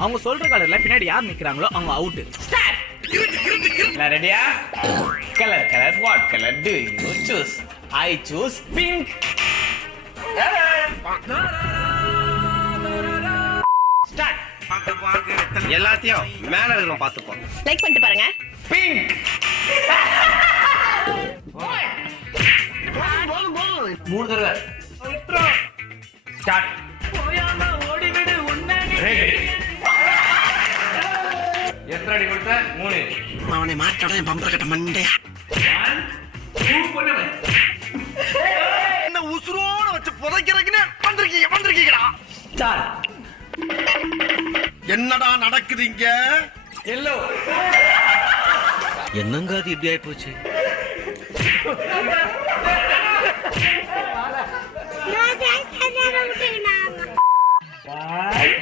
அவங்க சொல்ற கலர்ல பின்னாடி யார் நிக்கிறாங்களோ அவங்க அவுட். ரெடியா? Colour colour what colour to you choose? I choose pink. Start. எல்லாத்தையும் மேல இருக்கிறோம் பாத்துப்போம். லைக் பண்ணிட்டு பாருங்க. பிங்க். மூணு தடவை. ஸ்டார்ட். எத்தனை அடி கொடுத்த? 3. அவனை மாட்டாட பம்பர கட்ட மண்டையா. 1 2 பண்ணுங்க. என்ன உசுரோட வச்சு புதைக்கிறதுக்குன்னு வந்திருக்கீங்கடா. ஸ்டார்ட். என்னடா நடக்குது இங்க? எல்லோ. என்னங்க அது இப்படி ஆயி போச்சு?